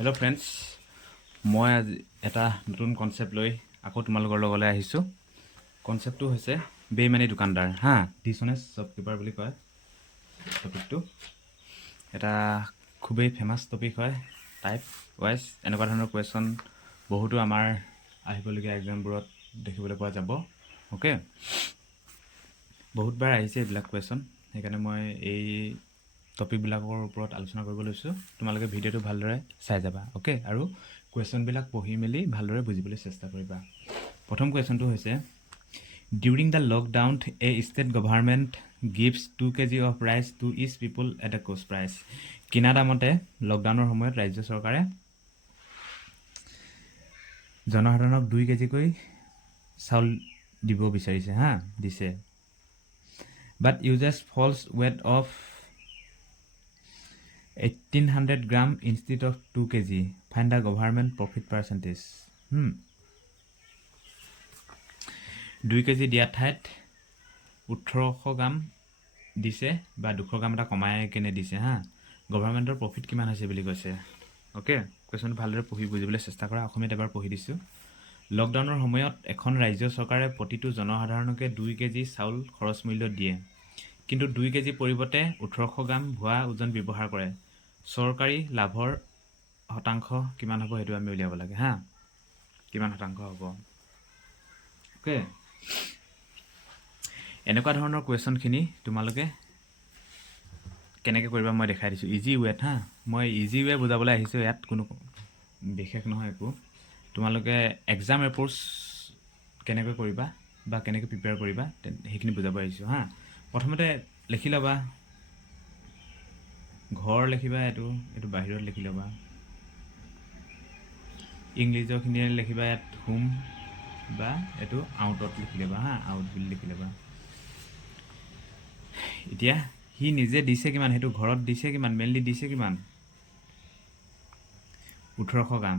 Hello' friends, মই আজি এটা নতুন কনচেপ্ট লৈ আকৌ তোমালোকৰ লগলৈ আহিছোঁ। কনচেপ্টটো হৈছে বেইমানী দোকানদাৰ ডিছঅনেষ্ট শ্বপকিপাৰ বুলি কয় টপিকটো। এটা খুবেই ফেমাছ টপিক হয়। টাইপ ৱাইজ এনেকুৱা ধৰণৰ কুৱেশ্যন বহুতো আমাৰ আহিবলগীয়া এক্সামবোৰত দেখিবলৈ পোৱা যাব। অ'কে, বহুতবাৰ আহিছে এইবিলাক কুৱেশ্যন, সেইকাৰণে মই এই টপিকবিলাকৰ ওপৰত আলোচনা কৰিব লৈছোঁ। তোমালোকে ভিডিঅ'টো ভালদৰে চাই যাবা। অ'কে, আৰু কুৱেশ্যনবিলাক পঢ়ি মেলি ভালদৰে বুজিবলৈ চেষ্টা কৰিবা। প্ৰথম কুৱেশ্যনটো হৈছে, during the lockdown a state government gives 2 kg of rice to each people at a cost price. কিনা দামতে লকডাউনৰ সময়ত ৰাজ্য চৰকাৰে জনসাধাৰণক 2 kgকৈ চাউল দিব বিচাৰিছে দিছে। But uses false weight of 1800 gram instead of 2 kg। Find the government profit percentage. 2 kg দিয়া ঠাইত 1800 গ্ৰাম দিছে বা 200 গ্ৰাম এটা কমাই কেনে দিছে গভৰ্ণমেণ্টৰ প্ৰফিট কিমান হৈছে বুলি কৈছে। অ'কে, কুৱেশ্যনটো ভালদৰে পঢ়ি বুজিবলৈ চেষ্টা কৰা। অসমীয়াত এবাৰ পঢ়ি দিছোঁ। লকডাউনৰ সময়ত এখন ৰাজ্য চৰকাৰে প্ৰতিটো জনসাধাৰণকে 2 kg চাউল খৰচ মূল্যত দিয়ে, কিন্তু 2 kg পৰিৱৰ্তে 1800 গ্ৰাম ভুৱা ওজন ব্যৱহাৰ কৰে। চৰকাৰী লাভৰ শতাংশ কিমান হ'ব সেইটো আমি উলিয়াব লাগে কিমান শতাংশ হ'ব। অ'কে, এনেকুৱা ধৰণৰ কুৱেশ্যনখিনি তোমালোকে কেনেকৈ কৰিবা মই দেখাই দিছোঁ। ইজি ৱেত মই ইজি ৱে বুজাবলৈ আহিছোঁ। ইয়াত কোনো বিশেষ নহয় একো। তোমালোকে এক্সাম এপ্ৰ'চ কেনেকৈ কৰিবা বা কেনেকৈ প্ৰিপেয়াৰ কৰিবা সেইখিনি বুজাব আহিছোঁ প্ৰথমতে লিখি ল'বা, ঘৰ লিখিবা, এইটো বাহিৰত লিখি ল'বা। ইংলিছৰখিনিয়ে লিখিবা ইয়াত হোম বা এইটো আউটত লিখি ল'বা আউট বুলি লিখি ল'বা। এতিয়া সি নিজে দিছে কিমান, সেইটো ঘৰত দিছে কিমান, মেইনলি দিছে কিমান 1800 গ্ৰাম,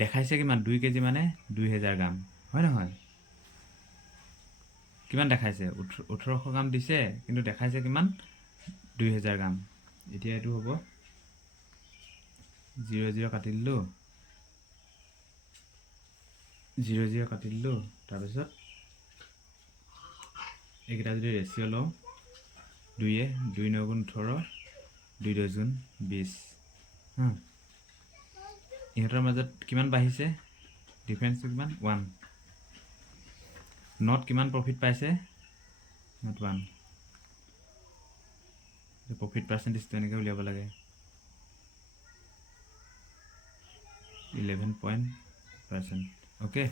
দেখাইছে কিমান 2 kg মানে 2000 গ্ৰাম, হয় নহয়? কিমান দেখাইছে 1800 গ্ৰাম দিছে, কিন্তু দেখাইছে কিমান 2000 গ্ৰাম। এতিয়া এইটো হ'ব 0 0 কাটি দিলোঁ, 0 0 কাটি দিলোঁ। তাৰপিছত এইকেইটা যদি ৰেচিঅ' লওঁ, 2 2 9 গুণ 18, 2 10 গুণ 20 ইহঁতৰ মাজত কিমান বাঢ়িছে, ডিফাৰেঞ্চটো কিমান 1। নট কিমান প্ৰফিট পাইছে, নট 1। প্ৰফিট পাৰ্চেণ্টেজটো এনেকৈ উলিয়াব লাগে 11%। অ'কে,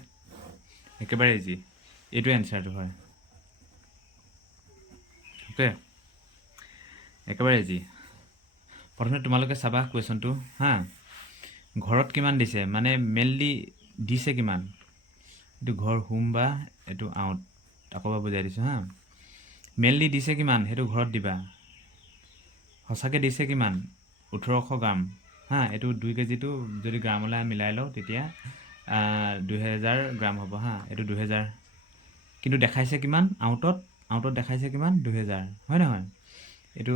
একেবাৰে ইজি, এইটো এনচাৰটো হয়। অ'কে, একেবাৰে ইজি। প্ৰথমে তোমালোকে চাবা কুৱেশ্যনটো ঘৰত কিমান দিছে, মানে মেইনলি দিছে কিমান, এইটো ঘৰ হোম বা এইটো আউট, আকৌ এবাৰ বুজাই দিছোঁ মেইনলি দিছে কিমান সেইটো ঘৰত দিবা। সঁচাকৈ দিছে কিমান 1800 গ্ৰাম এইটো 2 kgটো যদি গ্ৰামলৈ মিলাই লওঁ তেতিয়া 2000 গ্ৰাম হ'ব এইটো 2000, কিন্তু দেখাইছে কিমান আউটত দেখাইছে কিমান 2000, হয় নহয়? এইটো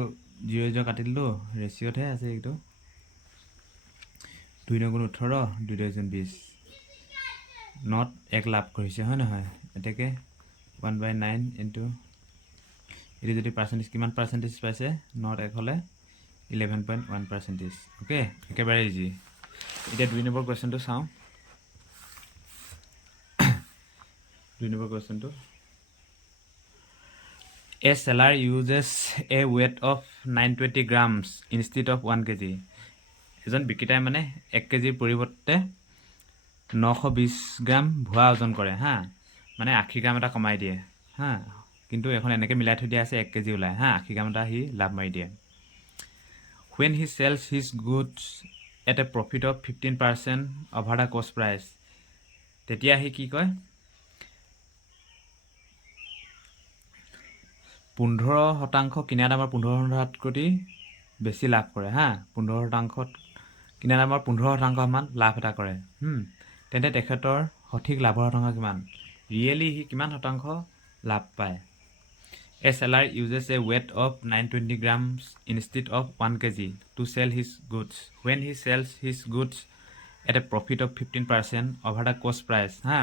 0 0 কাটি দিলোঁ, ৰেচিঅ'তহে আছে এইটো 2 9 গুণ 18, 2 10 গুণ 20। নট 1 লাভ কৰিছে, হয় নহয়? এতেকে 1/9 ইনটু এইটো যদি পাৰ্চেণ্টেজ কিমান পাৰ্চেণ্টেজ পাইছে, নট 1 হ'লে 11.1%। অ'কে, একেবাৰে ইজি। এতিয়া 2 নম্বৰ কুৱেশ্যনটো চাওঁ। 2 নম্বৰ কুৱেশ্যনটো, a seller uses a weight of 920 grams instead of 1 kg। এজন বিক্ৰেতাই মানে 1 kgৰ পৰিৱৰ্তে 920 গ্ৰাম ভুৱা ওজন কৰে মানে 80 গ্ৰাম এটা কমাই দিয়ে কিন্তু এখন এনেকৈ মিলাই থৈ দিয়া আছে 1 kg ওলাই 80 গ্ৰাম এটা সি লাভ মাৰি দিয়ে। When he sells his goods at a profit of 15% over the cost price, তেতিয়া সি কি কয় 15% কিনা দামৰ 15%তকৈ বেছি লাভ কৰে 15%, কিনা দামৰ 15% মান লাভ এটা কৰে তেন্তে তেখেতৰ সঠিক লাভৰ শতাংশ কিমান, ৰিয়েলি সি কিমান শতাংশ লাভ পায়। A seller uses a weight of 920 grams instead of 1 kg to sell his goods. When he sells his goods at a profit of 15% over the cost price হা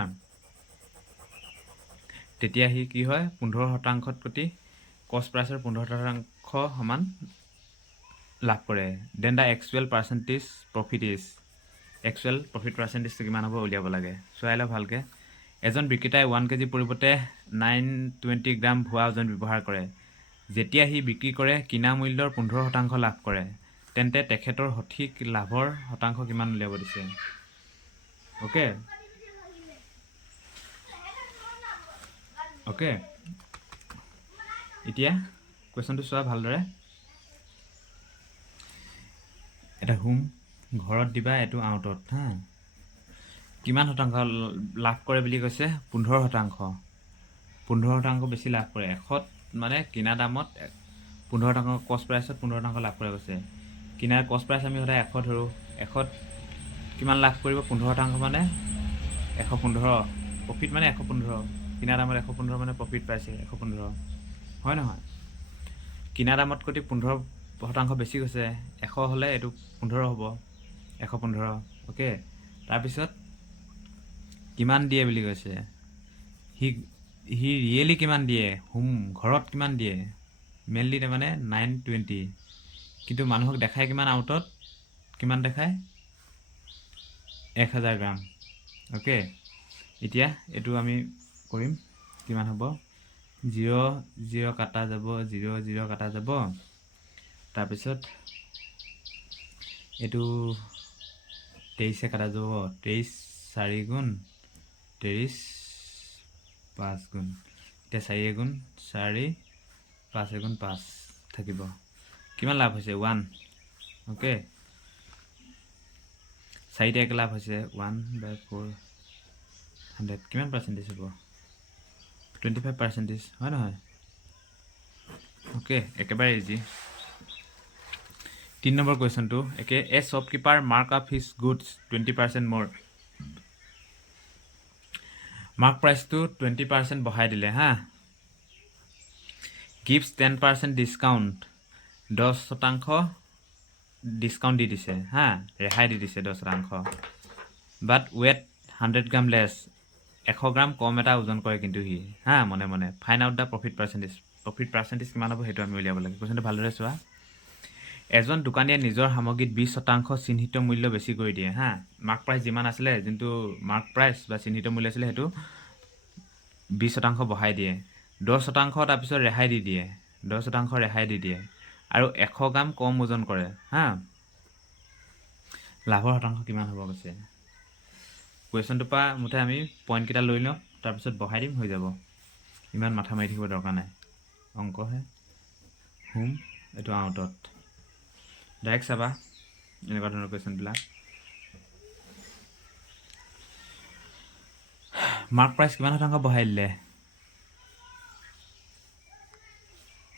তেতিয়া সি কি হয় 15% প্ৰতি cost priceৰ 15% সমান লাভ কৰে then the actual percentage profit is actual profit percentage কিমান হ'ব উলিয়াব লাগে চাই লও ভালকে এজন বিক্ৰেতাই 1 কেজি পৰিৱৰ্তে 920 গ্ৰাম ভুৱা ওজন ব্যৱহাৰ কৰে যেতিয়া সি বিক্ৰী কৰে কিনা মূল্যৰ 15% লাভ কৰে তেন্তে তেখেতৰ সঠিক লাভৰ শতাংশ কিমান উলিয়াব দিছে ওকে ওকে এতিয়া কোৱেশ্চনটো চোৱা ভালদৰে এটা হোম ঘৰত দিবা এটো আউটত হা কিমান শতাংশ লাভ কৰে বুলি কৈছে 15% বেছি লাভ কৰে 100 মানে কিনা দামত 15% কষ্ট প্ৰাইসত 15% লাভ কৰে কৈছে কিনাৰ কষ্ট প্ৰাইস আমি হদায় 100 ধৰো 100 কিমান লাভ কৰিব 15% মানে 115 প্ৰফিট মানে 115 কিনা দামত 115 মানে প্ৰফিট পাইছে 115 হয় নহয় কিনা দামত কটি 15% বেছি গৈছে 100 হলে এটো 15 হ'ব 115 ওকে তাৰ পিছত কিমান দিয়ে বুলি কৈছে হি ৰিয়েলি কিমান দিয়ে হোম ঘৰত কিমান দিয়ে মেইনলি মানে 920 কিন্তু মানুহক দেখায় কিমান আউটত কিমান দেখায় 1000 গ্ৰাম ওকে এতিয়া এটো আমি কৰিম কিমান হ'ব 0 0 কাটা যাব 0 0 কাটা যাব তাৰ পিছত এটো 23 কাটা যাব 23 4 গুণ 23 5 গুণ এটা 4 গুণ 4 5 গুণ 5 থাকিব কিমান লাভ হৈছে 1 ওকে 4 টা লাভ হৈছে 1/400 কিমান পার্সেন্টেজ হ'ব 25% হয় নহয় ওকে একেবাৰে ইজি 3 নম্বৰ কোৱেশ্চনটো একে a shopkeeper mark up his goods 20% more mark price তো 20% বঢ়াই দিলে হা gives 10% discount 10% ডিসকাউন্ট দি দিছে হা ৰেহাই দি দিছে 10% বাট ওয়েট 100 গ্ৰাম লেস 100 গ্ৰাম কম এটা ওজন কৰে কিন্তু হি হা মনে মনে ফাইন আউট দা প্ৰফিট পাৰ্সেন্টেজ কিমান হ'ব হেতু আমি উলিয়াব লাগে কোৱেশ্চনটো ভালদৰে চোৱা এজন দোকানীয়ে নিজৰ সামগ্ৰীত 20% চিহ্নিত মূল্য বেছি কৰি দিয়ে হা মাৰ্ক প্ৰাইস যিমান আছিল কিন্তু মাৰ্ক প্ৰাইস বা চিহ্নিত মূল্য আছিল হেতু 20% বঢ়াই দিয়ে 10% তাৰ পিছত ৰেহাই দি দিয়ে 10% ৰেহাই দি দিয়ে আৰু 100 গ্ৰাম কম ওজন কৰে হা লাভৰ শতাংশ কিমান হ'ব কৈছে কোৱেশ্চনটো পা মুঠে আমি পইণ্ট কিটা লৈ লওঁ তাৰ পিছত বঢ়াই দিম হৈ যাব ইমান মাথা মাৰি থাকিব দৰকাৰ নাই অংক হে হোম এটো আউটত ডাইৰেক্ট চাবা এনেকুৱা ধৰণৰ কোৱেশ্চন বিলাক মার্ক প্রাইস কিমান শতাংশ বঢ়াই দিলে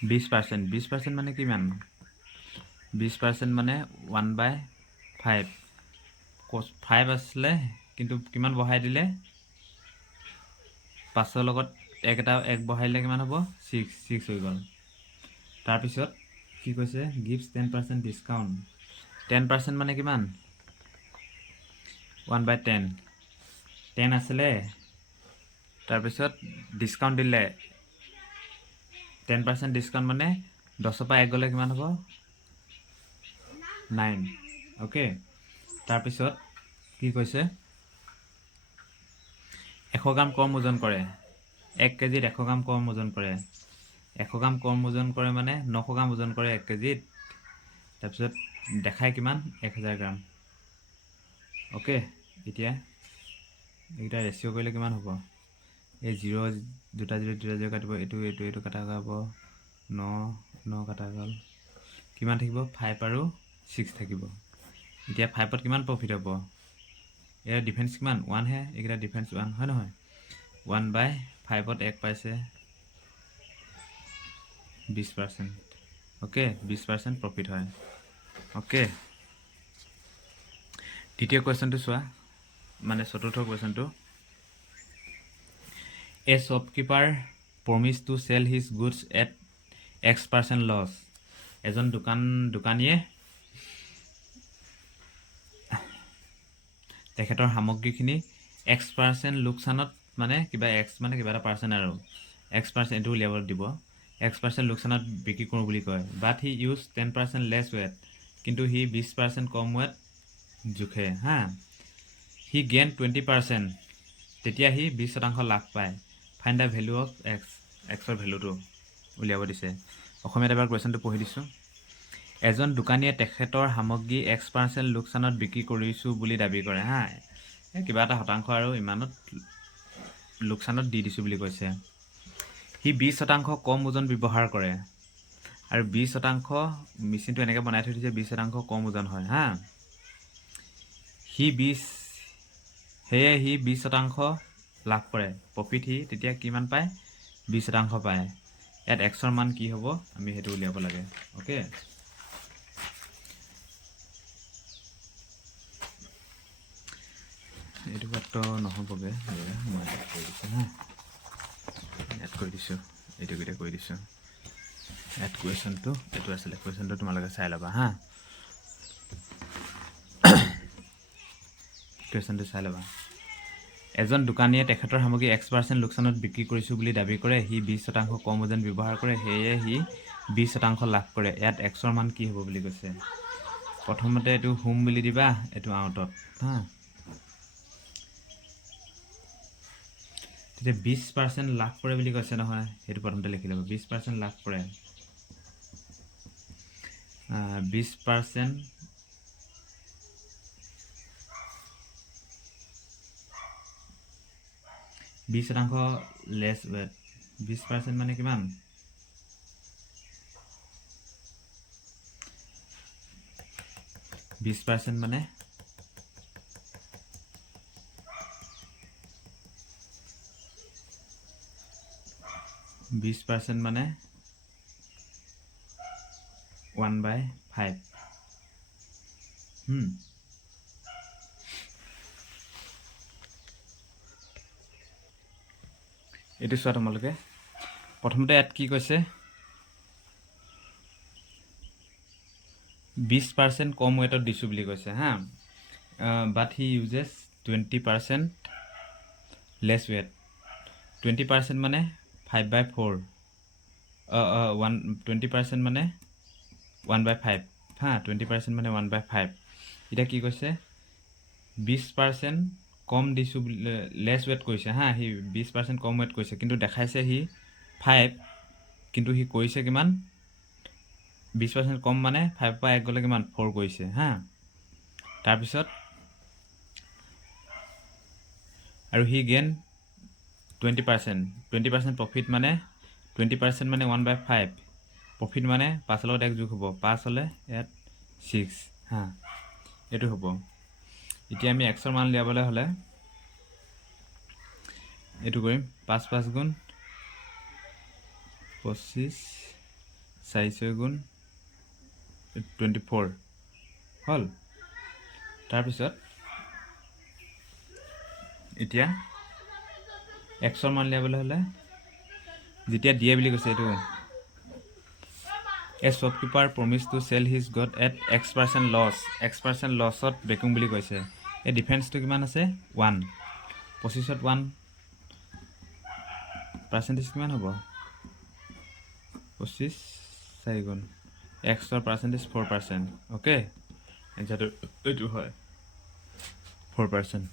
20% মানে কিমান 20% মানে 1/5 5 আসলে কিন্তু কিমান বঢ়াই দিলে 5 লগত এক বঢ়াই দিলে কিমান হ'ব 6 হৈ গ'ল তাৰ পিছত কি কৈছে gives 10% discount 10% মানে কিমান 1/10 10 আসলে তাৰ পিছত ডিসকাউন্ট দিলে 10% ডিসকাউন্ট মানে 10 পৰা 1 গলে কিমান হ'ব 9 ওকে তাৰ পিছত কি কৈছে 100 গ্ৰাম কম ওজন কৰে 1 কেজিত 100 গ্ৰাম কম ওজন কৰে 100 গ্ৰাম কম ওজন কৰে মানে 900 গ্ৰাম ওজন কৰে 1 কেজিত তাৰ পিছত দেখায় কিমান 1000 গ্ৰাম ওকে এতিয়া এটা ৰেশিও কৰিলে কিমান হ'ব এই 0 দুটা 0 কাটিব এটো কাটা যাব 9 কাটা গল কিমান থাকিব 5 আৰু 6 থাকিব এতিয়া 5 ত কিমান প্ৰফিট হ'ব এৰ ডিফাৰেন্স কিমান 1 হে একেটা ডিফাৰেন্স 1 হয় নহয় 1/5 ত 1 পাইছে 20% ওকে 20% প্ৰফিট হয় ওকে দ্বিতীয় কোৱেশ্চনটো চোৱা মানে চতুৰ্থ কোৱেশ্চনটো A shopkeeper promised to sell his goods at X% loss. এজন দোকানীয়ে তেখেতৰ সামগ্ৰীখিনি X% লোকচানত মানে কিবা X মানে কিবা এটা পাৰ্চেণ্ট আৰু X% এইটো উলিয়াব দিব X% লোকচানত বিক্ৰী কৰোঁ বুলি কয় but he use 10% less weight কিন্তু সি 20% কম ৱেট জোখে হা হি গেইন 20% তেতিয়া সি 20% লাভ পায় ফাইণ্ড দ্য ভেলু অফ এক্সৰ ভেলুটো উলিয়াব দিছে অসমীয়াত এবাৰ কুৱেশ্যনটো পঢ়ি দিছোঁ এজন দোকানীয়ে তেখেতৰ সামগ্ৰী X% লোকচানত বিক্ৰী কৰিছোঁ বুলি দাবী কৰে হা কিবা এটা শতাংশ আৰু ইমানত লোকচানত দি দিছোঁ বুলি কৈছে সি 20% কম ওজন ব্যৱহাৰ কৰে আৰু 20% মেচিনটো এনেকৈ বনাই থৈ দিছে 20% কম ওজন হয় হা সেয়ে সি 20% লাভ কৰে প্ৰফিট সি তেতিয়া কিমান পায় 20% পায় ইয়াত এক্সৰ মান কি হ'ব আমি সেইটো উলিয়াব লাগে অ'কে এইটো মাত্ৰ নহ'বগৈ মই এড কৰি দিছোঁ এইটোকেইটা কৰি দিছোঁ এড কুৱেশ্যনটো এইটো আছিলে কুৱেশ্যনটো তোমালোকে চাই ল'বা হা কুৱেশ্যনটো চাই ল'বা এজন দোকানীয়ে তেখেতৰ সামগ্ৰী X% লোকচানত বিক্ৰী কৰিছোঁ বুলি দাবী কৰে সি 20% কম ওজন ব্যৱহাৰ কৰে সেয়ে সি 20% লাভ কৰে ইয়াত এক্সৰ মান কি হ'ব বুলি কৈছে প্ৰথমতে এইটো হোম বুলি দিবা এইটো আউটত হা তেতিয়া 20% লাভ কৰে বুলি কৈছে নহয় সেইটো প্ৰথমতে লিখি ল'ব 20% লাভ কৰে 20% লেছ ৱেট 20% মানে কিমান 20% মানে 20% মানে 1/5 এইটো চোৱা তোমালোকে প্ৰথমতে ইয়াত কি কৈছে 20% কম ৱেটত দিছোঁ বুলি কৈছে হা but he uses 20% less weight 20% মানে 5/4 20% মানে 1/5 হা 20% মানে 1/5 এতিয়া কি কৈছে 20% কম দিছোঁ লেছ ৱেট কৈছে হা সি 20% কম ৱেট কৈছে কিন্তু দেখাইছে সি 5 কিন্তু সি কৈছে কিমান 20% কম মানে 5 পৰা 1 গ'লে কিমান 4 কৰিছে হা তাৰপিছত আৰু সি গেইন 20% প্ৰফিট মানে 20% মানে 1/5 প্ৰফিট মানে 5 লগত 1 যোগ হ'ব 5 হ'লে ইয়াত 6 হা এইটো হ'ব এতিয়া আমি এক্সৰ মান উলিয়াবলৈ হ'লে এইটো কৰিম 5 গুণ 25 4 গুণ 24 হ'ল তাৰপিছত এতিয়া এক্সৰ মান উলিয়াবলৈ হ'লে যেতিয়া দিয়ে বুলি কৈছে এইটো a shopkeeper promise to sell his good at X% loss X% লছত বেকুং বুলি কৈছে এই ডিফাৰেঞ্চটো কিমান আছে 1 25ত 1 পাৰ্চেণ্টেজ কিমান হ'ব 25 4 গুণ এক্সৰ পাৰ্চেণ্টেজ 4% অ'কে এনচাৰটো এইটো হয় 4%